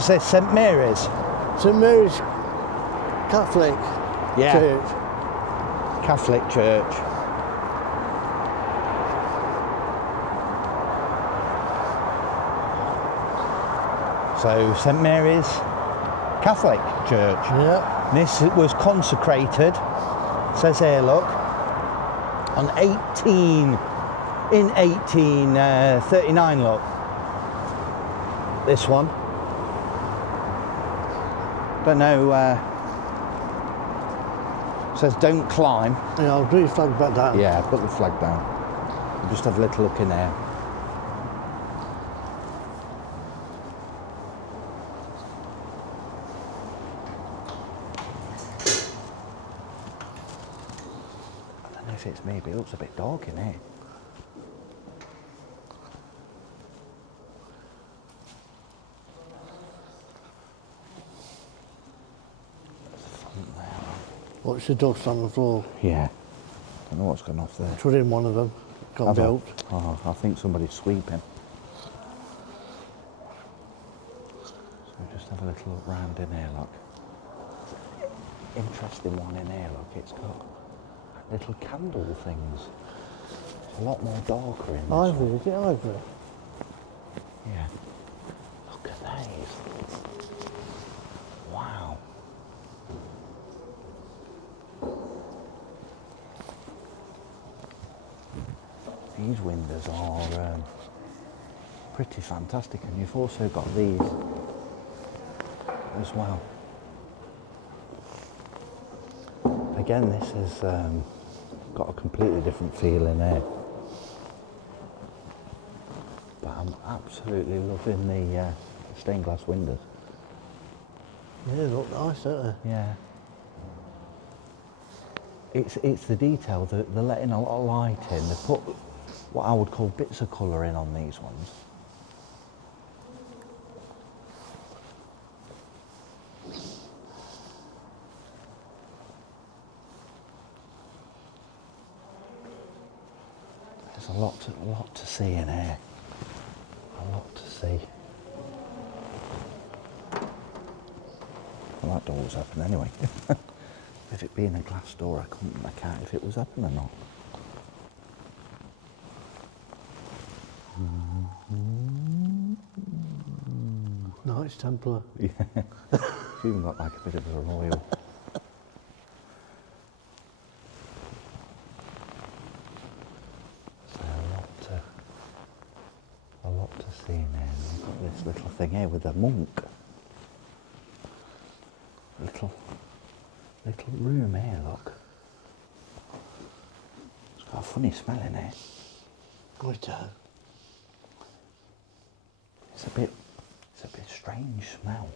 What's this, St Mary's? St Mary's Catholic Yeah. Church. Catholic church. So St Mary's Catholic Church. Yeah. This was consecrated, says here, look, on 1839, look. This one. Don't know, says don't climb. Yeah, I'll do your flag back down. Yeah, put the flag down. Just have a little look in there. I don't know if it's me, but it looks a bit dark in here. Watch the dust on the floor. Yeah. Don't know what's gone off there. Put in one of them. Can't be helped. Oh, I think somebody's sweeping. So just have a little look round in here, look. Interesting one in here, look. It's got little candle things. It's a lot more darker in this one. Ivory, is it ivory? Yeah. Look at these. Wow. These windows are pretty fantastic, and you've also got these as well. Again, this has got a completely different feel in here. But I'm absolutely loving the stained glass windows. Yeah, they look nice, don't they? Yeah. It's the detail, they're letting a lot of light in. They put what I would call bits of colour in on these ones. There's a lot to see in here. A lot to see. Well, that door was open anyway. With it being a glass door, I couldn't make out if it was open or not. Nice Templar. Yeah. It's even got like a bit of a royal. So a lot to see in there. And we've got this little thing here with a monk. Little room here, look. It's got a funny smell in here. Good. It's a bit strange smell.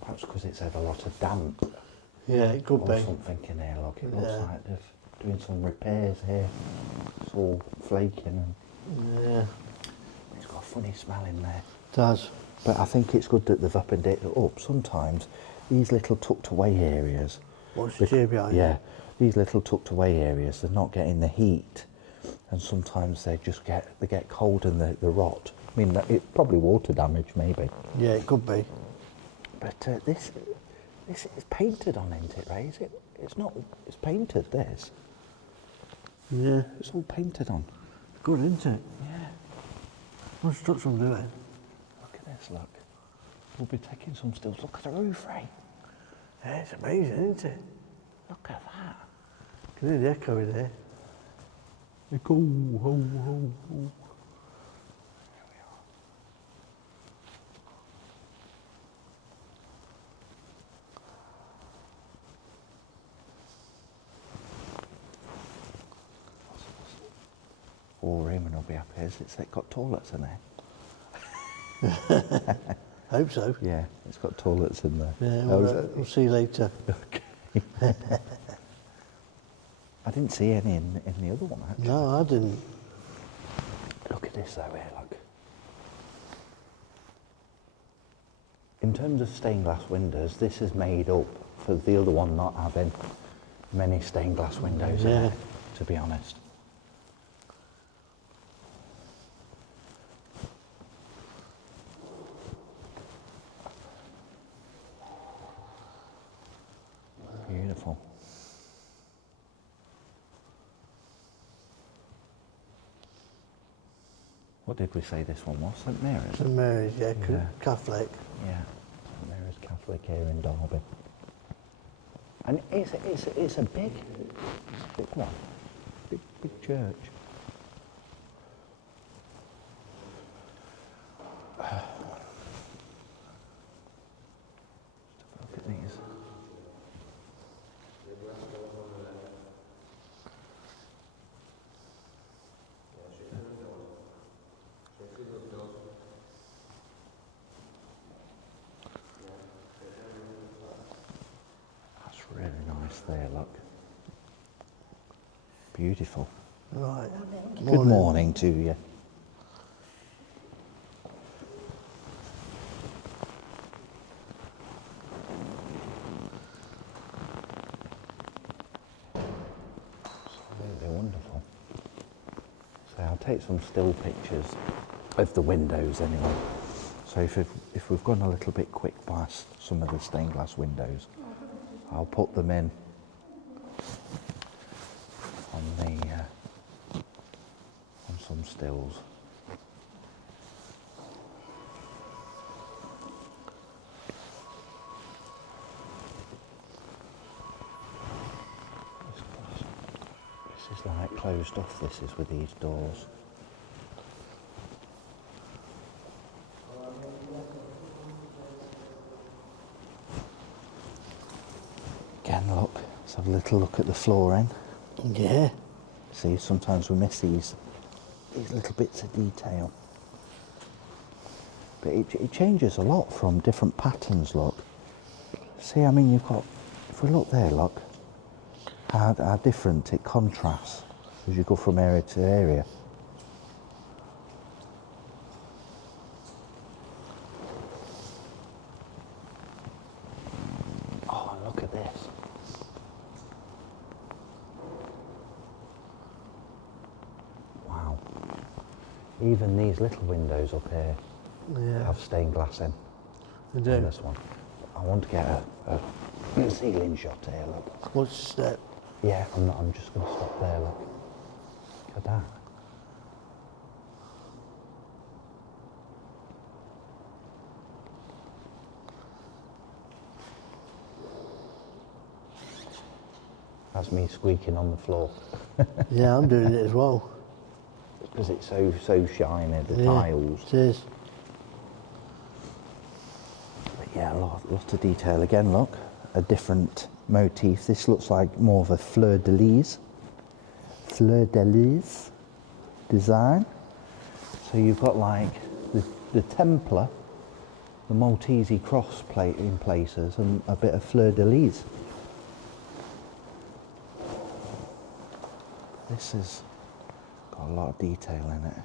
Perhaps because it's had a lot of damp Yeah, it could or be. something in here. Look, it looks Yeah. like they're doing some repairs here. It's all flaking and Yeah, it's got a funny smell in there. it does. But I think it's good that they've opened it up. Sometimes these little tucked away areas. What's the chair behind Yeah, these little tucked away areas, they're not getting the heat, and sometimes they get cold and they rot. I mean, it's probably water damage, maybe. Yeah, it could be. But this is painted on, isn't it, Ray? Is it? It's not. It's painted. This. Yeah, It's all painted on. good, isn't it? Yeah. What's Dutchman doing? Look at this. Look. We'll be taking some stills. Look at the roof, Ray. Yeah, it's amazing, isn't it? Look at that. Can hear the echo in there. Echo, ho, ho, ho. All Raymond will be happy as it's got toilets in there. Hope so. Yeah, it's got toilets in there. Yeah, Oh, we'll see you later. Okay. I didn't see any in the other one, actually. No, I didn't. Look at this though here, look. In terms of stained glass windows, this is made up for the other one not having many stained glass windows in Yeah. it, to be honest. beautiful. What did we say this one was? St Mary's? St Mary's, yeah, Yeah. Catholic. Yeah, St Mary's Catholic here in Derby. And it's a big one, big church. Look at these. That's really nice there, look. Beautiful. Right. Good morning to you. Absolutely wonderful. So I'll take some still pictures of the windows anyway. So if we've gone a little bit quick past some of the stained glass windows, I'll put them in on the on some stills. This is like closed off, this is with these doors. Again, look, let's have a little look at the flooring. Yeah. See, sometimes we miss these little bits of detail. But it changes a lot from different patterns, look. See, I mean, you've got, if we look there, look, how different it contrasts as you go from area to area. Oh, and look at this. Wow. Even these little windows up here Yeah. have stained glass in. I On do. this one. I want to get a ceiling shot here, look. What's the step? Yeah, I'm just going to stop there, look. Look at that. That's me squeaking on the floor. Yeah, I'm doing it as well. Because it's so shiny, the Yeah, tiles. It is. But yeah, a lot of detail. Again, look, a different motif. This looks like more of a fleur-de-lis design. So you've got like the Templar, the Maltese cross plate in places, and a bit of fleur-de-lis. This has got a lot of detail in it.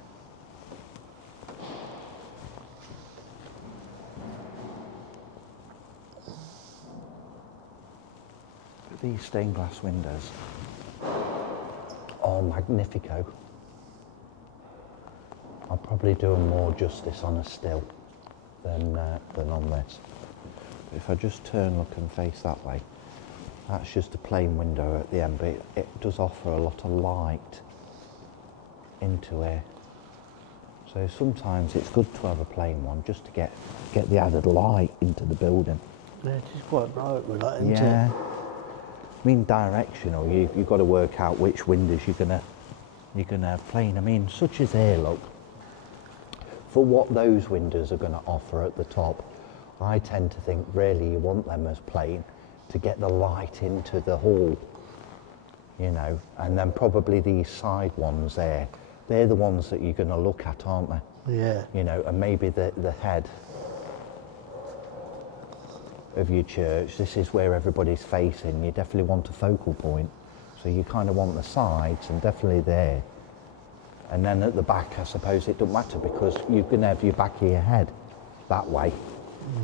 These stained glass windows are magnifico. I'll probably do them more justice on a still than on this. But if I just turn, look and face that way, that's just a plain window at the end, but it does offer a lot of light into here. So sometimes it's good to have a plain one just to get the added light into the building. Yeah, it is quite bright with that, isn't Yeah. it? I mean, directional. You've got to work out which windows you're gonna plane. I mean, such as here, look. For what those windows are going to offer at the top, I tend to think really you want them as plain to get the light into the hall. You know, and then probably these side ones there. They're the ones that you're going to look at, aren't they? Yeah. You know, and maybe the head of your church, this is where everybody's facing. You definitely want a focal point. So you kind of want the sides and definitely there. And then at the back, I suppose it doesn't matter because you can have your back of your head that way.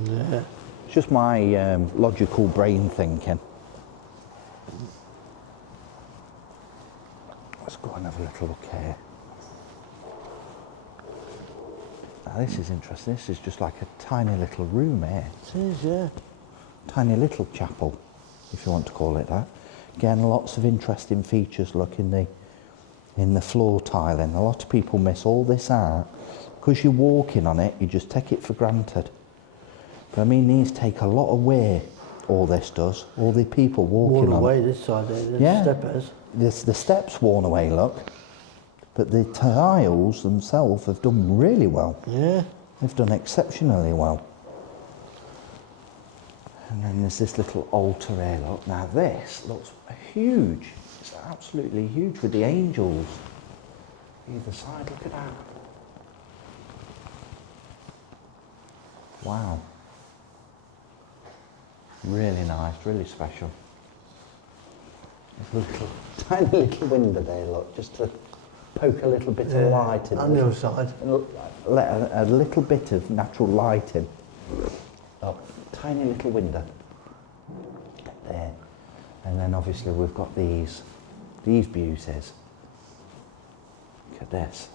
Yeah. It's just my logical brain thinking. Let's go and have a little look here. Now this is interesting. This is just like a tiny little room here. It is, yeah. Tiny little chapel. if you want to call it that. Again, lots of interesting features, look, in the floor tiling. A lot of people miss all this out. Because you're walking on it, you just take it for granted. But I mean, these take a lot away, all this does. All the people walking Worn on away it. this side there, the Yeah. step has. The steps worn away, look. But the tiles themselves have done really well. Yeah. They've done exceptionally well. And then there's this little altar here, look. Now this looks huge. It's absolutely huge with the angels either side. Look at that. Wow. Really nice, really special. There's a little, tiny little window there, look, just to poke a little bit of light in. On the other side. And let a little bit of natural light in. Oh, tiny little window. There. And then obviously we've got these beauties. Look at this.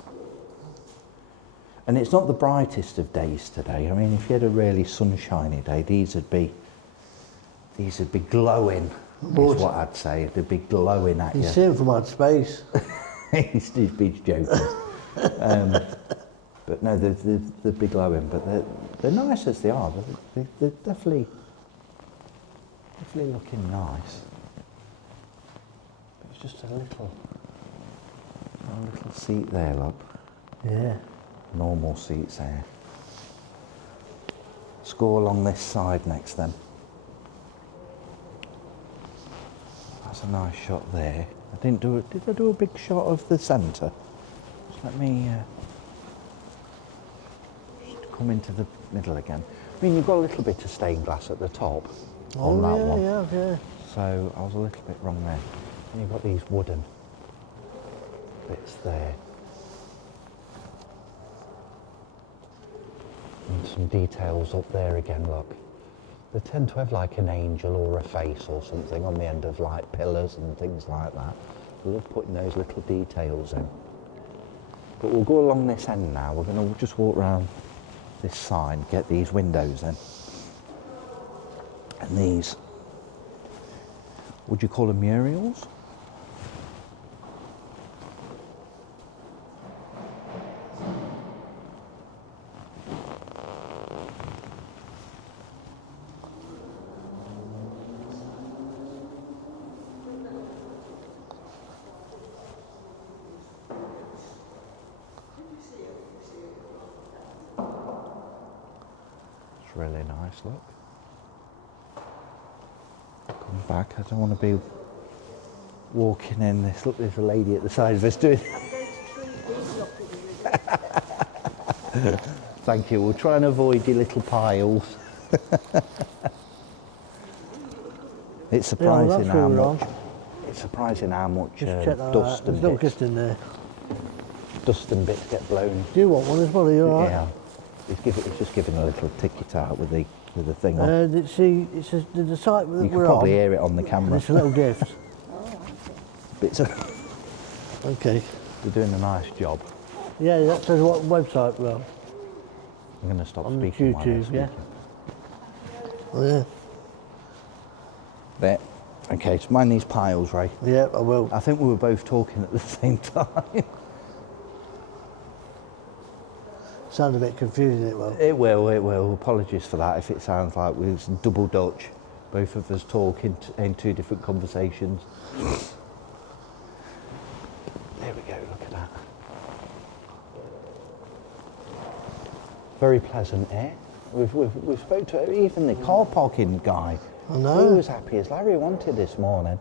And it's not the brightest of days today. I mean, if you had a really sunshiny day, these would be glowing, is what I'd say. They'd be glowing at you. You see them from outer space. he's joking. But no, they're be glowing, but they're nice as they are. They're definitely looking nice. But it's just a little seat there, look. Yeah. Normal seats there. Let's go along this side next then. That's a nice shot there. Did I do a big shot of the centre? Just let me just come into the middle again. I mean, you've got a little bit of stained glass at the top on that one. Yeah. So I was a little bit wrong there. And you've got these wooden bits there. And some details up there again, look. They tend to have like an angel or a face or something on the end of like pillars and things like that. I love putting those little details in. But we'll go along this end now. We're going to just walk around this side, get these windows in. And these, would you call them murals? It's really nice, look. Come back, I don't want to be walking in this. Look, there's a lady at the side of us doing. Thank you. We'll try and avoid your little piles. It's surprising that's how really much. wrong. It's surprising how much Just check that dust out. and There's no bits, gift in there. dust and bits get blown. Do you want one as well? Are you alright? Yeah. It's just giving a little ticket out with the thing on. The site that You can we're probably on. hear it on the camera. It's a little gift. Bits of, Okay. they're doing a nice job. Yeah, that says what website we're on. I'm going to stop On speaking while they're YouTube, yeah. speaking. Oh yeah. There. Okay, so mind these piles, Ray. Yeah, I will. I think we were both talking at the same time. Sounds a bit confusing, it will. It will. Apologies for that if it sounds like we're double Dutch. Both of us talking in two different conversations. There we go, look at that. Very pleasant air. We've spoke to even the car parking guy. I know. He was happy as Larry wanted this morning.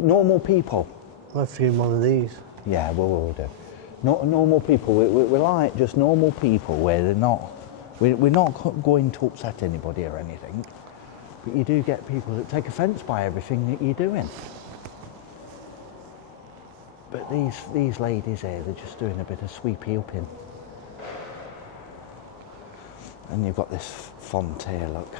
Normal people. I'll have to give him one of these. Yeah, we'll do. Not normal people. We're like just normal people where they're not. We're not going to upset anybody or anything. But you do get people that take offence by everything that you're doing. But these ladies here, they're just doing a bit of sweepy upping. And you've got this font here, look.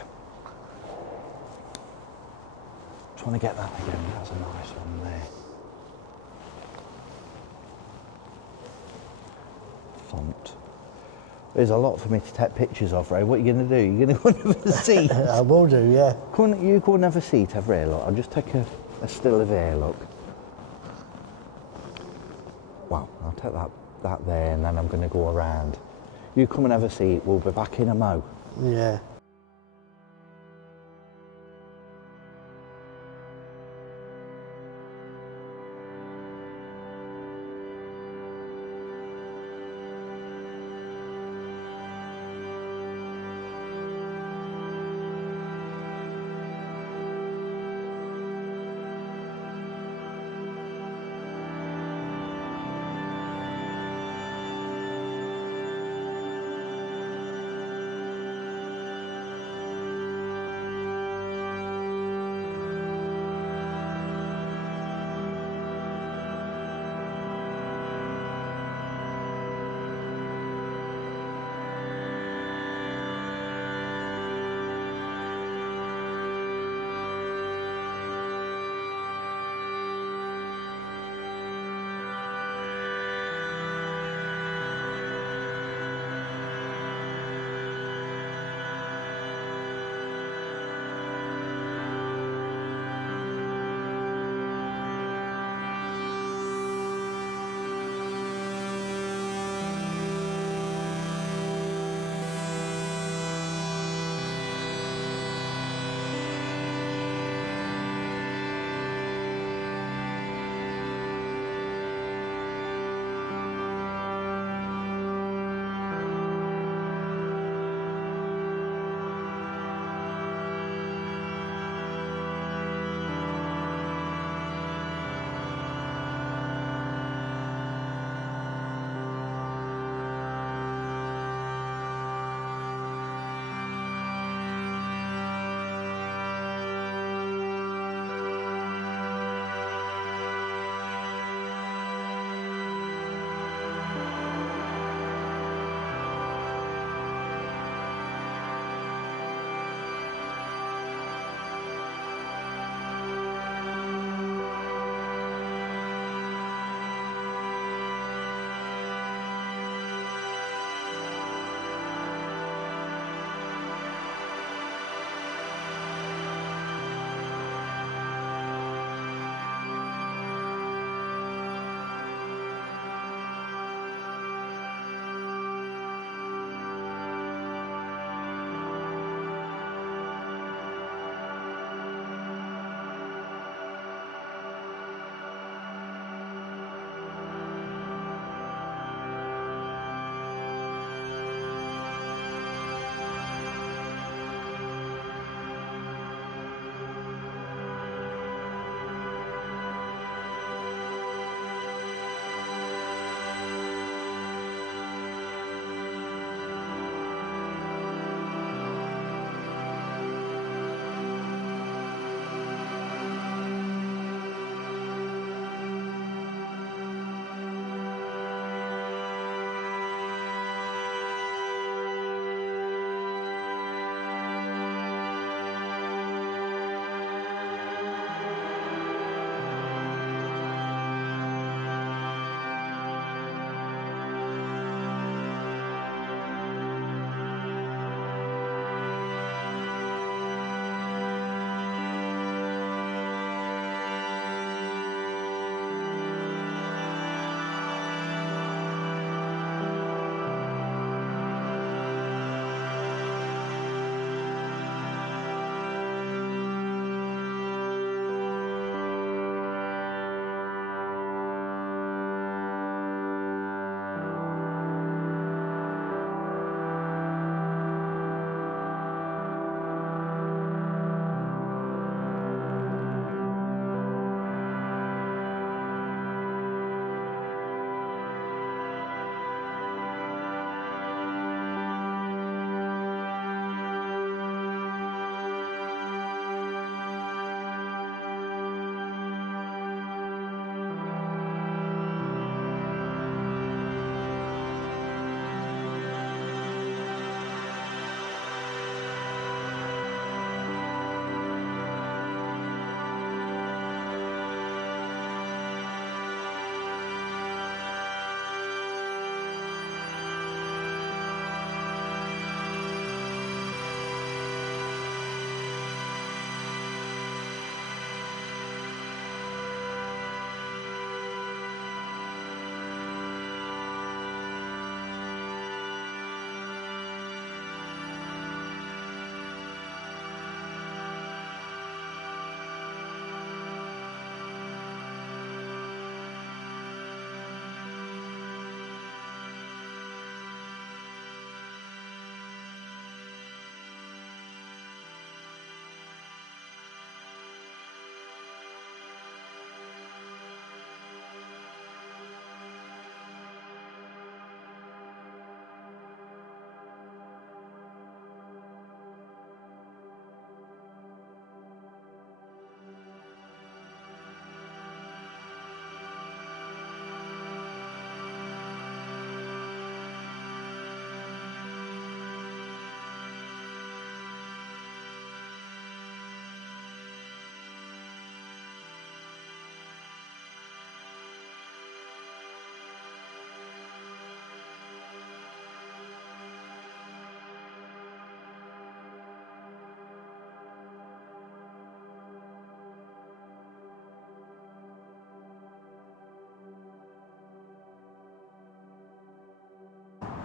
Just want to get that again. That's a nice one there. Font. There's a lot for me to take pictures of, Ray. What are you going to do? You're going to go and have a seat? I will do, yeah. You go and have a seat, have a look. I'll just take a still of air, look. Well, I'll take that there, and then I'm going to go around. You come and have a seat. We'll be back in a mo. Yeah.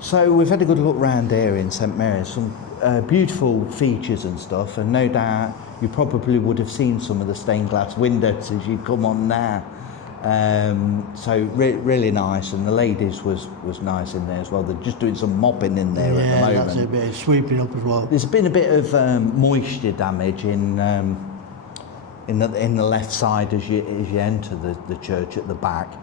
So we've had a good look round here in St Mary's, some beautiful features and stuff, and no doubt you probably would have seen some of the stained glass windows as you come on now. So really nice, and the ladies was nice in there as well. They're just doing some mopping in there at the moment. Yeah, that's a bit of sweeping up as well. There's been a bit of moisture damage in the left side as you enter the church at the back,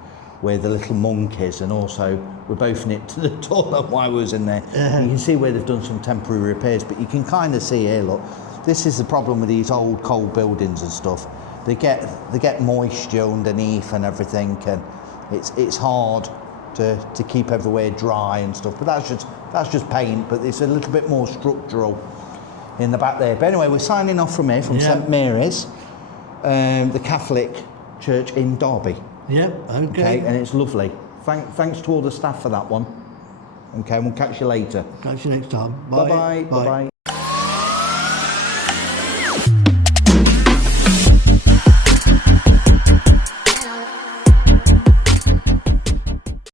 where the little monk is, and also we're both nipped to the toilet while we was in there. You can see where they've done some temporary repairs, but you can kind of see here, look, this is the problem with these old cold buildings and stuff. They get moisture underneath and everything, and it's hard to keep everywhere dry and stuff. But that's just paint, but it's a little bit more structural in the back there. But anyway, we're signing off from here, from St Mary's, the Catholic church in Derby. Yep, okay. And it's lovely. Thanks to all the staff for that one. Okay, and we'll catch you later. Catch you next time. Bye. Bye-bye. Bye-bye.